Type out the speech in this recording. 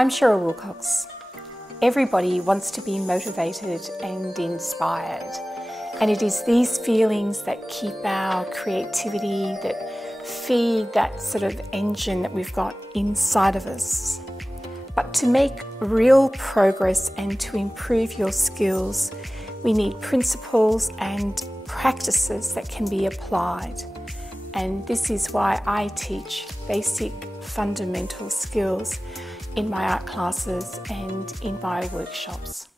I'm Cheryl Wilcox. Everybody wants to be motivated and inspired, and it is these feelings that keep our creativity, that feed that sort of engine that we've got inside of us. But to make real progress and to improve your skills, we need principles and practices that can be applied. And this is why I teach basic fundamental skills in my art classes and in my workshops.